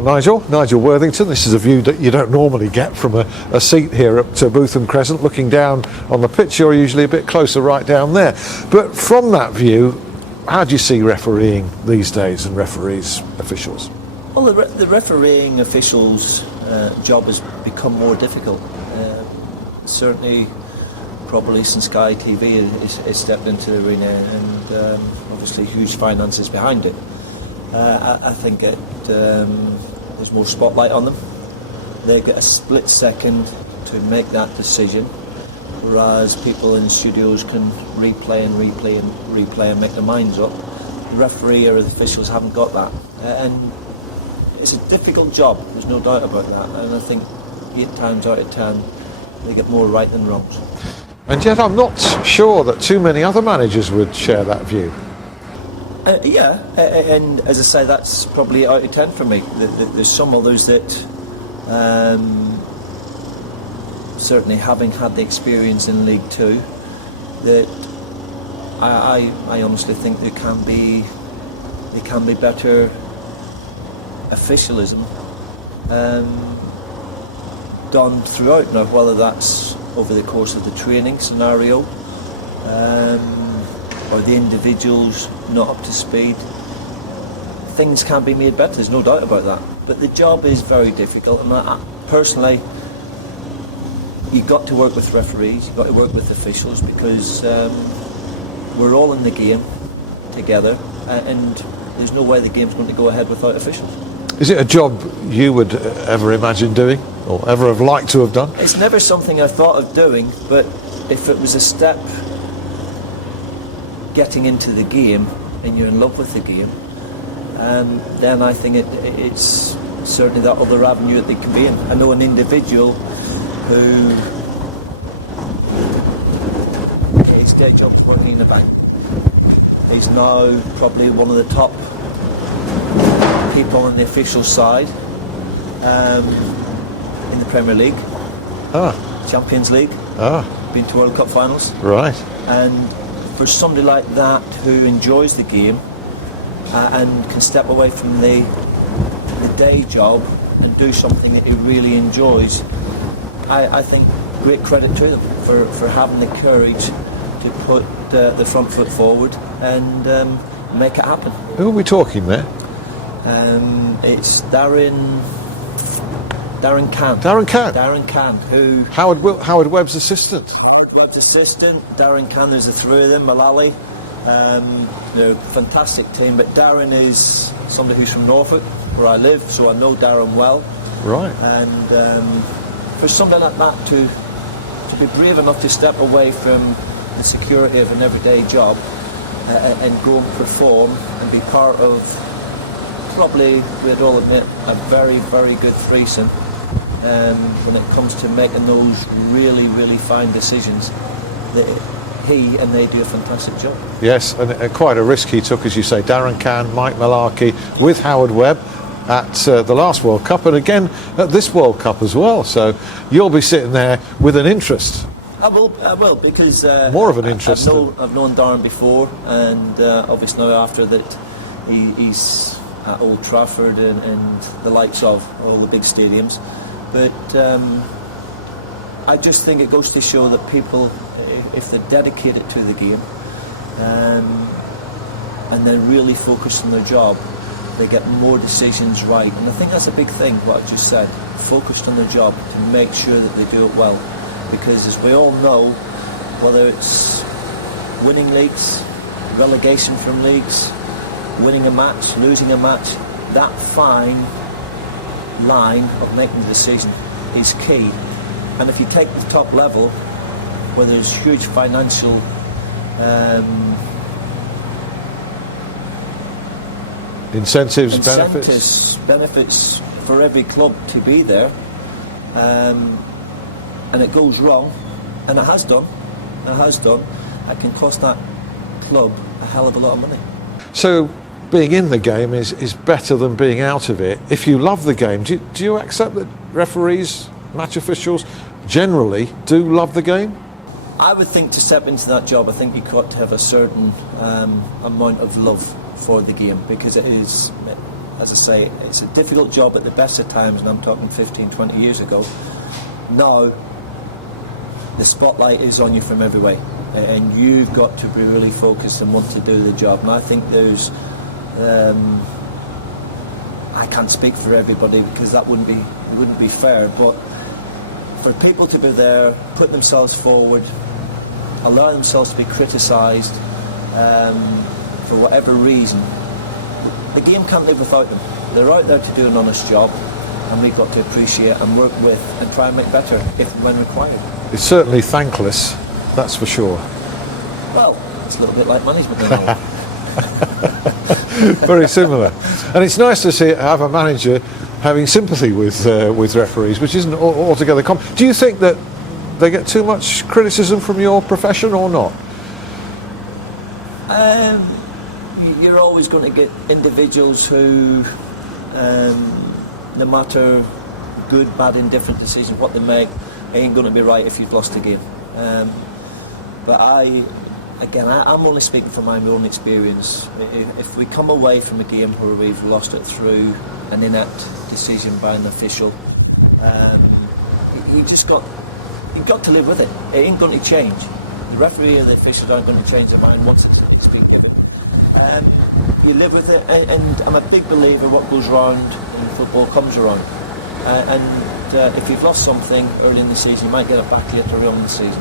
Well, Nigel Worthington, this is a view that you don't normally get from a seat here up to Bootham Crescent. Looking down on the pitch, you're usually a bit closer right down there. But from that view, how do you see refereeing these days and referees, officials? Well, the refereeing officials' job has become more difficult. Certainly, probably since Sky TV has stepped into the arena, and obviously huge finances behind it. I think there's more spotlight on them. They get a split second to make that decision, whereas people in studios can replay and make their minds up. The referee or the officials haven't got that, and it's a difficult job, there's no doubt about that, and I think 8 times out of 10 they get more right than wrong. And yet I'm not sure that too many other managers would share that view. And as I say, that's probably out of 10 for me. There's some others that, certainly having had the experience in League Two, that I honestly think there can be better officialism done throughout. Now, whether that's over the course of the training scenario, or the individuals not up to speed, things can be made better, there's no doubt about that. But the job is very difficult, and personally, you've got to work with referees, you've got to work with officials, because we're all in the game together, and there's no way the game's going to go ahead without officials. Is it a job you would ever imagine doing, or ever have liked to have done? It's never something I thought of doing, but if it was a step getting into the game and you're in love with the game, then I think it's certainly that other avenue that they can be in. I know an individual who his day job is working in a bank. He's now probably one of the top people on the official side in the Premier League, Champions League, been to World Cup finals. Right. And for somebody like that who enjoys the game and can step away from the day job and do something that he really enjoys, I think great credit to them for having the courage to put the front foot forward and make it happen. Who are we talking there? It's Darren Cann. Darren Cann, who Howard Webb's assistant. Howard Webb's assistant. Darren Cann, there's the three of them. Malali, fantastic team. But Darren is somebody who's from Norfolk, where I live, so I know Darren well. Right. And for somebody like that to be brave enough to step away from the security of an everyday job and go and perform and be part of, probably, we'd all admit, a very, very good threesome when it comes to making those really, really fine decisions. They do a fantastic job. Yes, and quite a risk he took, as you say. Darren Cann, Mike Malarkey with Howard Webb at the last World Cup, and again at this World Cup as well. So you'll be sitting there with an interest. I will, because more of an interest. I've known Darren before, and obviously now after that he's at Old Trafford and the likes of all the big stadiums. But I just think it goes to show that people, if they're dedicated to the game and they're really focused on their job, they get more decisions right. And I think that's a big thing, what I just said, focused on their job to make sure that they do it well. Because as we all know, whether it's winning leagues, relegation from leagues, winning a match, losing a match, that fine line of making the decision is key. And if you take the top level, where there's huge financial incentives, benefits for every club to be there, and it goes wrong, and it has done, it can cost that club a hell of a lot of money. So being in the game is better than being out of it. If you love the game, do you accept that referees, match officials generally do love the game? I would think to step into that job, I think you've got to have a certain amount of love for the game, because it is as I say, it's a difficult job at the best of times, and I'm talking 15, 20 years ago. Now, the spotlight is on you from every way, and you've got to be really focused and want to do the job. And I think there's, I can't speak for everybody because that wouldn't be fair, but for people to be there, put themselves forward, allow themselves to be criticised for whatever reason, the game can't live without them. They're out there to do an honest job, and we've got to appreciate and work with and try and make better if and when required. It's certainly thankless, that's for sure. Well, it's a little bit like management now. Very similar. And it's nice to have a manager having sympathy with referees, which isn't altogether common. Do you think that they get too much criticism from your profession or not? You're always going to get individuals who, no matter good, bad, indifferent decisions, what they make, ain't going to be right if you've lost a game. But I'm only speaking from my own experience. If we come away from a game where we've lost it through an inept decision by an official, you've got to live with it. It ain't going to change. The referee and the officials aren't going to change their mind once it's been given. You live with it, and I'm a big believer what goes round in football comes around. If you've lost something early in the season, you might get it back later on in the season.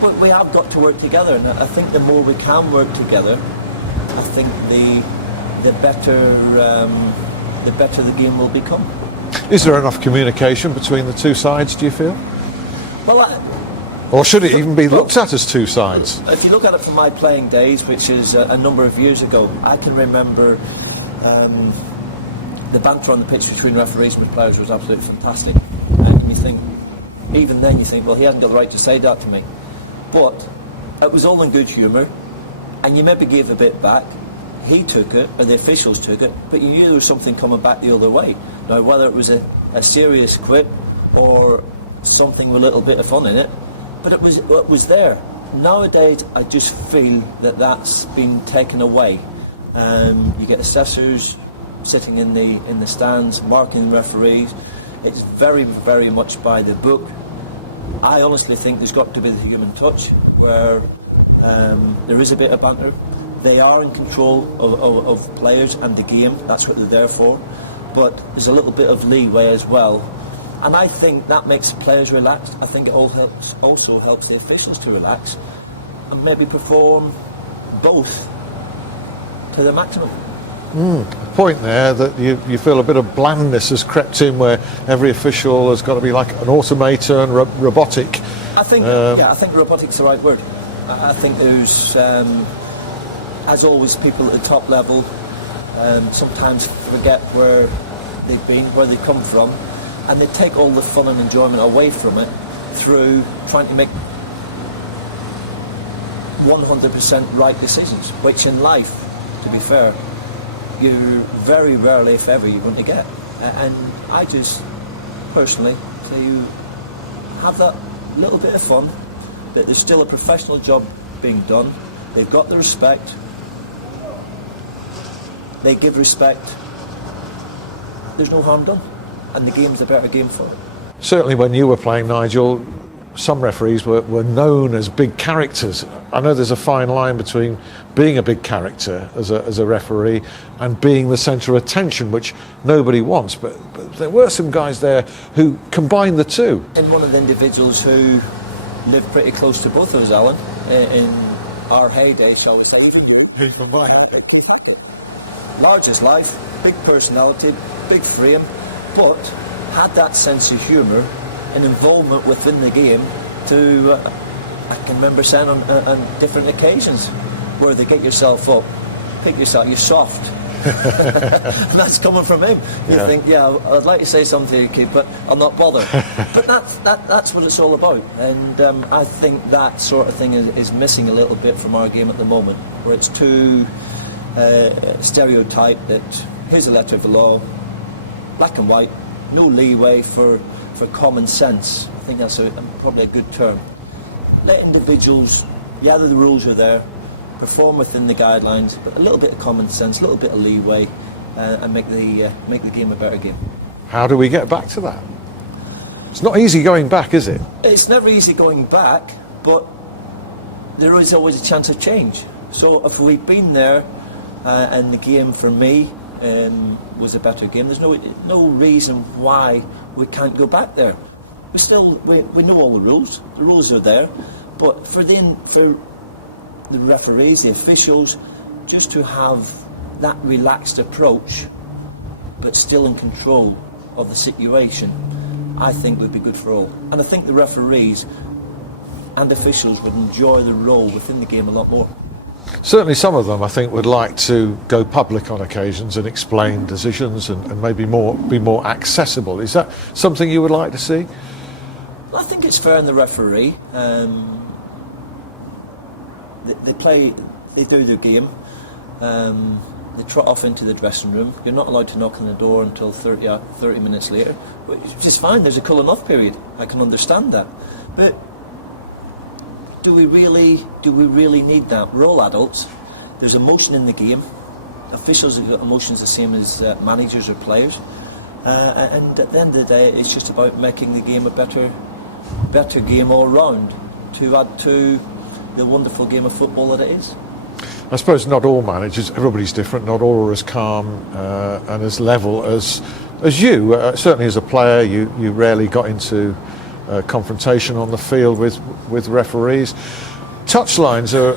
But we have got to work together, and I think the more we can work together, I think the better the game will become. Is there enough communication between the two sides, do you feel? Well, or should it even be looked at as two sides? If you look at it from my playing days, which is a number of years ago, I can remember the banter on the pitch between referees and players was absolutely fantastic. And you think, even then you think, well, he hasn't got the right to say that to me. But it was all in good humour, and you maybe gave a bit back. He took it, or the officials took it, but you knew there was something coming back the other way. Now, whether it was a serious quip or something with a little bit of fun in it, but it was there. Nowadays, I just feel that that's been taken away. You get assessors sitting in the stands, marking referees. It's very, very much by the book. I honestly think there's got to be the human touch where there is a bit of banter. They are in control of players and the game. That's what they're there for. But there's a little bit of leeway as well. And I think that makes the players relaxed. I think it also helps the officials to relax and maybe perform both to the maximum. Point there that you feel a bit of blandness has crept in where every official has got to be like an automaton, robotic. I think robotic's the right word. I think there's, as always, people at the top level sometimes forget where they've been, where they come from, and they take all the fun and enjoyment away from it through trying to make 100% right decisions, which in life, to be fair, you very rarely, if ever, you're going to get. And I just, personally, say you have that little bit of fun, that there's still a professional job being done, they've got the respect, they give respect, there's no harm done, and the game's a better game for it. Certainly when you were playing, Nigel, some referees were known as big characters. I know there's a fine line between being a big character as a referee and being the centre of attention, which nobody wants, but there were some guys there who combined the two. And one of the individuals who lived pretty close to both of us, Alan, in our heyday, shall we say. Who's from my heyday? Large as life, big personality, big frame, but had that sense of humour and involvement within the game to, I can remember saying on different occasions, where they get yourself up, pick yourself, you're soft. And that's coming from him. You think, I'd like to say something to you, kid, but I'll not bother. But that's what it's all about. And I think that sort of thing is missing a little bit from our game at the moment, where it's too stereotyped that here's the letter of the law, black and white, no leeway for common sense. I think that's probably a good term. Let individuals, the rules are there, perform within the guidelines, but a little bit of common sense, a little bit of leeway, and make the game a better game. How do we get back to that? It's not easy going back, is it? It's never easy going back, but there is always a chance of change. So if we've been there and the game for me was a better game, there's no reason why we can't go back there. We know all the rules. The rules are there, but for the referees, the officials, just to have that relaxed approach, but still in control of the situation, I think would be good for all. And I think the referees and officials would enjoy the role within the game a lot more. Certainly some of them, I think, would like to go public on occasions and explain decisions and maybe be more accessible. Is that something you would like to see? I think it's fair in the referee. They do their game. They trot off into the dressing room. You're not allowed to knock on the door until 30 minutes later, which is fine. There's a cooling off period. I can understand that. But do we really need that? We're all adults. There's emotion in the game. Officials have got emotions the same as managers or players. And at the end of the day, it's just about making the game a better game all round, to add to the wonderful game of football that it is. I suppose not all managers, everybody's different, not all are as calm and as level as you. Certainly as a player, you rarely got into confrontation on the field with referees. Touchlines are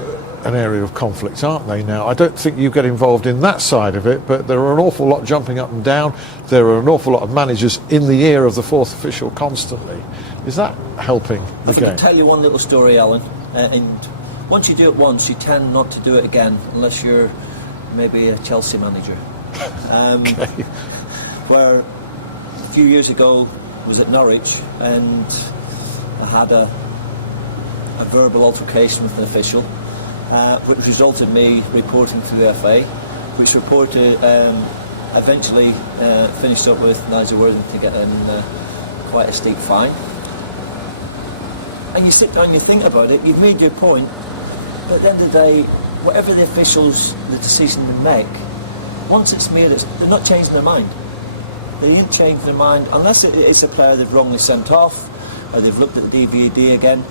an area of conflict, aren't they now? I don't think you get involved in that side of it, but there are an awful lot jumping up and down. There are an awful lot of managers in the ear of the fourth official constantly. Is that helping the game? I can tell you one little story, Alan, and once you do it once, you tend not to do it again, unless you're maybe a Chelsea manager. Okay. Where a few years ago I was at Norwich and I had a verbal altercation with an official, which resulted in me reporting to the FA, which reported eventually finished up with Nigel Worthington getting quite a steep fine. And you sit down and you think about it, you've made your point, but at the end of the day, whatever the officials, the decision they make, once it's made, they're not changing their mind. They ain't changing their mind, unless it's a player they've wrongly sent off, or they've looked at the DVD again,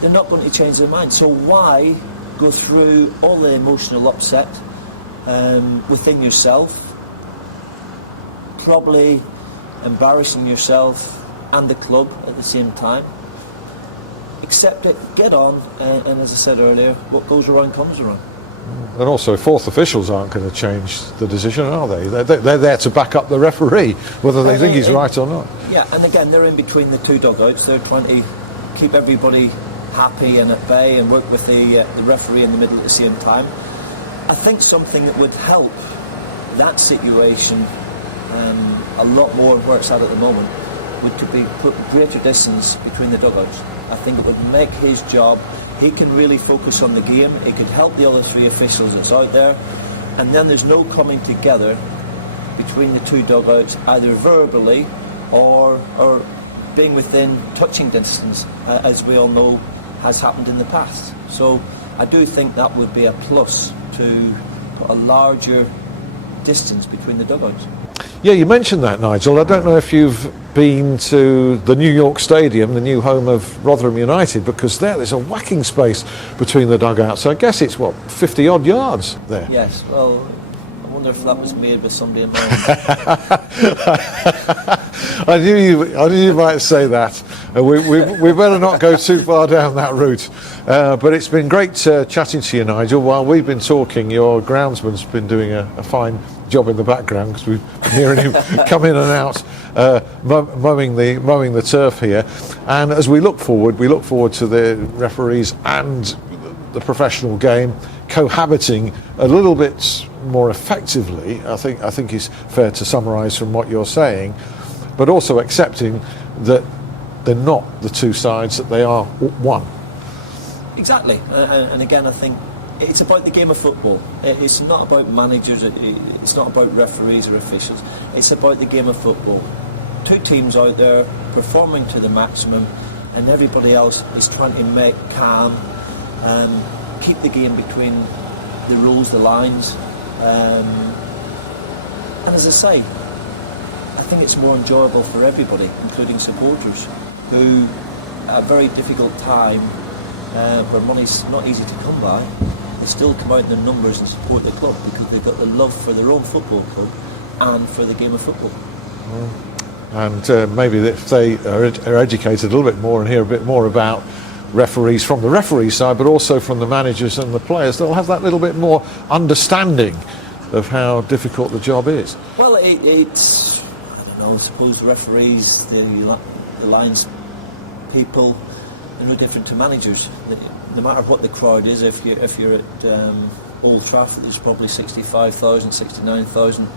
they're not going to change their mind. So why go through all the emotional upset within yourself, probably embarrassing yourself and the club at the same time? Accept it, get on, and as I said earlier, what goes around comes around. And also, fourth officials aren't going to change the decision, are they? They're there to back up the referee, whether they think he's right or not. Yeah, and again, they're in between the two dugouts. They're trying to keep everybody happy and at bay and work with the referee in the middle at the same time. I think something that would help that situation a lot more where it's at the moment would to be put greater distance between the dugouts. I think it would make his job. He can really focus on the game. He could help the other three officials that's out there, and then there's no coming together between the two dugouts, either verbally or being within touching distance, as we all know has happened in the past. So I do think that would be a plus to put a larger distance between the dugouts. Yeah, you mentioned that, Nigel. I don't know if you've been to the New York Stadium, the new home of Rotherham United, because there's a whacking space between the dugouts. I guess it's, 50 odd yards there? Yes, well, I wonder if that was made with somebody in mind. I knew you might say that. We better not go too far down that route. But it's been great chatting to you, Nigel. While we've been talking, your groundsman's been doing a fine job in the background, because we've been hearing him come in and out, mowing the turf here. And as we look forward to the referees and the professional game cohabiting a little bit more effectively. I think is fair to summarise from what you're saying, but also accepting that they're not the two sides, that they are one. Exactly, and again, I think it's about the game of football. It's not about managers, it's not about referees or officials. It's about the game of football. Two teams out there performing to the maximum, and everybody else is trying to make calm, keep the game between the rules, the lines. And as I say, I think it's more enjoyable for everybody, including supporters, who at a very difficult time, where money's not easy to come by, they still come out in their numbers and support the club because they've got the love for their own football club and for the game of football. And maybe if they are educated a little bit more and hear a bit more about referees from the referee side, but also from the managers and the players, they'll have that little bit more understanding of how difficult the job is. Well, it's, I don't know, I suppose referees, the lines people, they're no different to managers. No matter what the crowd is, if you're at Old Trafford, there's probably 65,000, 69,000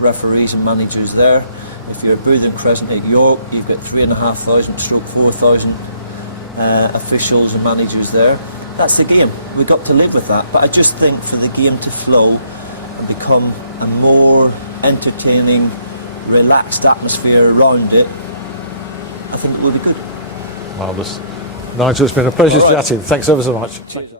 referees and managers there. If you're at Bootham Crescent at York, you've got 3,500 stroke 4,000 officials and managers there. That's the game. We've got to live with that. But I just think for the game to flow and become a more entertaining, relaxed atmosphere around it, I think it would be good. Marvellous. Nigel, it's been a pleasure All right. chatting. Thanks ever so much. Cheers.